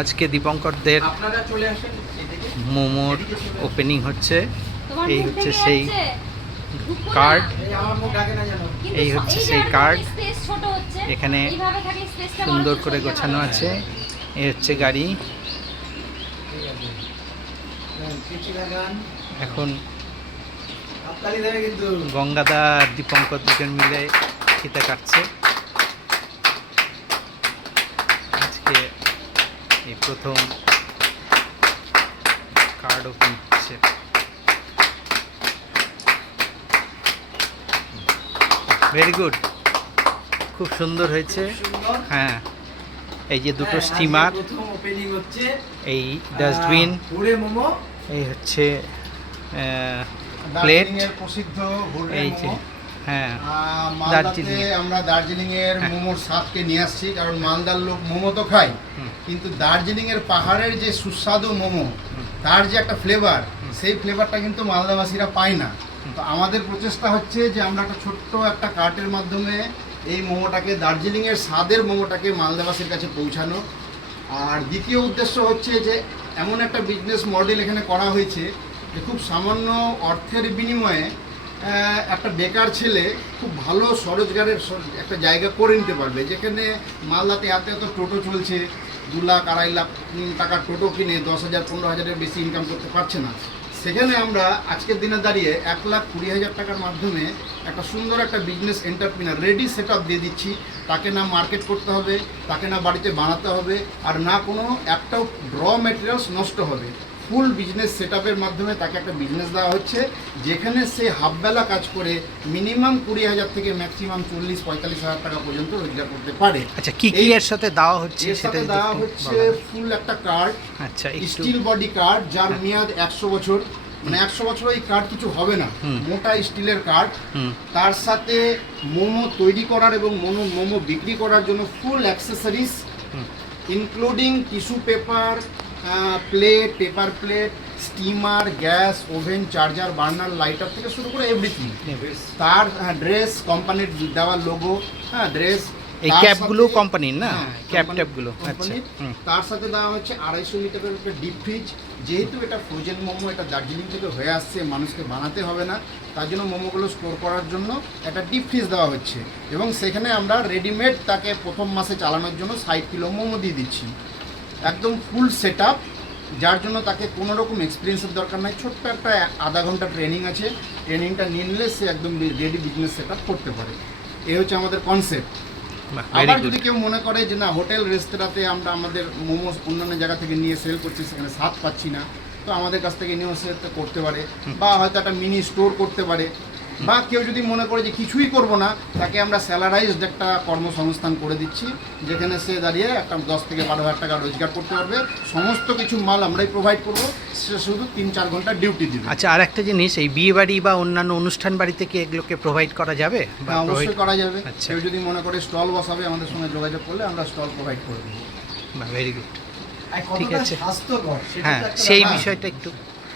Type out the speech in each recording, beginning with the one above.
আজকে দীপঙ্করদের মোমোর ওপেনিং হচ্ছে। এই হচ্ছে সেই কার্ড, এই হচ্ছে সেই কার্ড। এখানে সুন্দর করে গোছানো আছে। এই হচ্ছে গাড়ি। এখন গঙ্গাদা আর দীপঙ্কর দুজন মিলে ফিতা কাটছে। আজকে এই প্রথম কার্ড ওপেন হচ্ছে। ভেরি গুড, খুব সুন্দর হয়েছে। হ্যাঁ, এই যে দুটো স্টিমার, এই ডাস্টবিন, এই হচ্ছে প্লেট, প্রসিদ্ধ এই যে হ্যাঁ দার্জিলিং। আমরা দার্জিলিং এর মোমোর স্বাদকে নিয়ে আসছি, কারণ মালদার লোক মোমো তো খায়, কিন্তু দার্জিলিং এর পাহাড়ের যে সুস্বাদু মোমো, তার যে একটা ফ্লেভার, সেই ফ্লেভারটা কিন্তু মালদাবাসীরা পায় না। তো আমাদের প্রচেষ্টা হচ্ছে যে আমরা একটা ছোট্ট একটা কার্টের মাধ্যমে এই মোমোটাকে, দার্জিলিং এর স্বাদের মোমোটাকে মালদাবাসীর কাছে পৌঁছানো। আর দ্বিতীয় উদ্দেশ্য হচ্ছে যে এমন একটা বিজনেস মডেল এখানে করা হয়েছে যে খুব সামান্য অর্থের বিনিময়ে একটা বেকার ছেলে খুব ভালো স্বরোজগারের একটা জায়গা করে নিতে পারবে। যেখানে মালদাতে এত এত টোটো চলছে, 2 লাখ 2.5 লাখ টাকার টোটো কিনে 10,000 15,000-এর বেশি ইনকাম করতে পারছে না। সেখানে আমরা আজকের দিনে দাঁড়িয়ে 1,20,000 টাকার মাধ্যমে একটা সুন্দর একটা business entrepreneur ready set up দিয়ে দিচ্ছি। তাকে না মার্কেট করতে হবে, তাকে না বাড়িতে বানাতে হবে, আর না কোনো একটাও র মেটেরিয়ালস নষ্ট হবে। ফুল বিজনেস সেট আপের মাধ্যমে তাকে একটা বিজনেস দেওয়া হচ্ছে, যেখানে সে হাফবেলা কাজ করে মিনিমাম 20,000 থেকে ম্যাক্সিমাম 40-45,000 টাকা পর্যন্ত রোজগার করতে পারে। আচ্ছা, কি কি এর সাথে দেওয়া হচ্ছে? সেটা দেওয়া হচ্ছে ফুল একটা কার্ড, আচ্ছা, স্টিল বডি কার্ড, যার মেয়াদ 100 বছর। মানে 100 বছর এই কার্ড কিছু হবে না, মোটা স্টিলের কার্ড। তার সাথে মোমো তৈরি করার এবং মোমো বিক্রি করার জন্য full accessories, including tissue paper, plate, paper plate, steamer, gas, oven, charger, burner, lighter থেকে শুরু করে এভরিথিং। তার ড্রেস, কোম্পানির দেওয়া লোগো, হ্যাঁ ড্রেস। এই ক্যাপগুলো কোম্পানির না? ক্যাপ ট্যাপগুলো, আচ্ছা। তার সাথে দেওয়া হচ্ছে 250 লিটারের একটা ডিপ ফ্রিজ। যেহেতু এটা ফ্রোজেন মোমো, এটা দার্জিলিং থেকে হয়ে আসছে, মানুষকে বানাতে হবে না, তার জন্য মোমোগুলো স্টোর করার জন্য একটা ডিপ ফ্রিজ দেওয়া হচ্ছে। এবং সেখানে আমরা রেডিমেড তাকে প্রথম মাসে চালানোর জন্য 60 কিলো মোমো দিয়ে দিচ্ছি। একদম ফুল সেট আপ, যার জন্য তাকে কোনো রকম এক্সপিরিয়েন্সের দরকার নাই। ছোট্ট একটা আধা ঘন্টা ট্রেনিং আছে, ট্রেনিংটা নিয়ে নিলে সে একদম রেডি বিজনেস সেট আপ করতে পারে। এই হচ্ছে আমাদের কনসেপ্ট। আবার যদি কেউ মনে করে যে না, হোটেল রেস্তোরাঁতে আমরা আমাদের মোমো অন্যান্য জায়গা থেকে নিয়ে সেল করছি, সেখানে স্বাদ পাচ্ছি না, তো আমাদের কাছ থেকে নিয়েও সেল করতে পারে, বা হয়তো একটা মিনি স্টোর করতে পারে। বা কেউ যদি মনে করে যে কিছুই করব না, তাকে আমরা স্যালারাইজড একটা কর্মসংস্থান করে দিচ্ছি, যেখানে সে দাঁড়িয়ে একটা 10 থেকে 12,000 টাকা রোজগার করতে পারবে। সমস্ত কিছু মাল আমরাই প্রোভাইড করব, সে শুধু 3-4 ঘন্টা ডিউটি দিবে। আচ্ছা, আর একটা জিনিস, এই বিয়ে বাড়ি বা অন্যান্য অনুষ্ঠান বাড়িতে কি এগুলোকে প্রোভাইড করা যাবে? হ্যাঁ, অবশ্যই করা যাবে। আচ্ছা, কেউ যদি মনে করে স্টল বসাবে, আমাদের সঙ্গে যোগাযোগ করলে আমরা স্টল প্রোভাইড করে দেবো। ভেরি গুড, ঠিক আছে। হ্যাঁ, সেই বিষয়টা একটু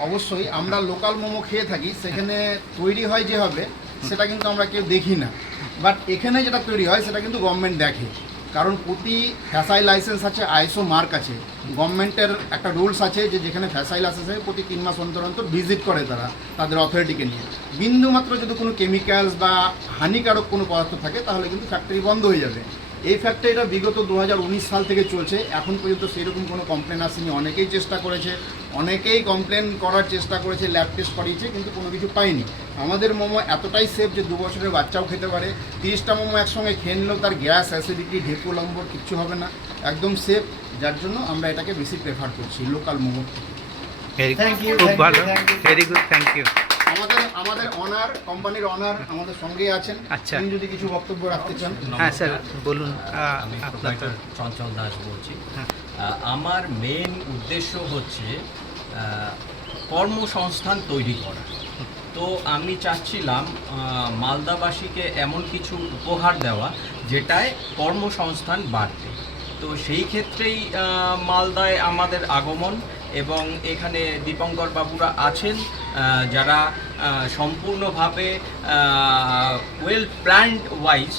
অবশ্যই। আমরা লোকাল মোমো খেয়ে থাকি, সেখানে তৈরি হয় যেভাবে, সেটা কিন্তু আমরা কেউ দেখি না। বাট এখানে যেটা তৈরি হয় সেটা কিন্তু গভর্নমেন্ট দেখে, কারণ প্রতি ফ্যাসাই লাইসেন্স আছে, আইএসও মার্ক আছে। গভর্নমেন্টের একটা রুলস আছে যে যেখানে ফ্যাসাই লাইসেন্স আছে, প্রতি 3 মাস অন্তর অন্তর ভিজিট করে তারা তাদের অথরিটিকে নিয়ে। বিন্দুমাত্র যদি কোনো কেমিক্যালস বা হানিকারক কোনো পদার্থ থাকে, তাহলে কিন্তু ফ্যাক্টরি বন্ধ হয়ে যাবে। এই ফ্যাক্টরিটা বিগত 2019 সাল থেকে চলছে, এখন পর্যন্ত সেরকম কোনো কমপ্লেন আসেনি। অনেকেই চেষ্টা করেছে, অনেকেই কমপ্লেন করার চেষ্টা করেছে, ল্যাব টেস্ট করিয়েছে, কিন্তু কোনো কিছু পাইনি। আমাদের মোমো এতটাই সেফ যে 2 বছরের বাচ্চাও খেতে পারে। 30টা মোমো একসঙ্গে খেয়ে নিলেও তার গ্যাস, অ্যাসিডিটি, ঢেকু লম্বর কিচ্ছু হবে না, একদম সেফ। যার জন্য আমরা এটাকে বেশি প্রেফার করছি লোকাল মোমো থেকে। খুব ভালো, ভেরি গুড, থ্যাংক ইউ। আমাদের অনার, কোম্পানির অনার আমাদের সঙ্গেই আছেন। আচ্ছা, আপনি যদি কিছু বক্তব্য রাখতে চান। হ্যাঁ স্যার বলুন। আমি প্রফেসর চঞ্চল দাস বলছি। আমার মেন উদ্দেশ্য হচ্ছে কর্মসংস্থান তৈরি করা। তো আমি চাচ্ছিলাম মালদাবাসীকে এমন কিছু উপহার দেওয়া যেটায় কর্মসংস্থান বাড়বে। তো সেই ক্ষেত্রেই মালদায় আমাদের আগমন, এবং এখানে দীপঙ্কর বাবুরা আছেন, যারা সম্পূর্ণভাবে ওয়েল প্ল্যান্ড ওয়াইজ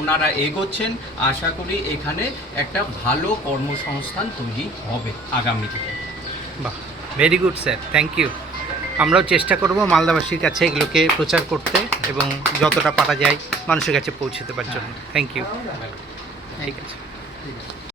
ওনারা এগোচ্ছেন। আশা করি এখানে একটা ভালো কর্মসংস্থান তৈরি হবে আগামী দিনে। বাহ, very good sir, thank you. আমরাও চেষ্টা করব মালদাবাসীর কাছে এগুলোকে প্রচার করতে এবং যতটা পারা যায় মানুষের কাছে পৌঁছতে পারার জন্য। Thank you. ঠিক আছে। ঠিক আছে।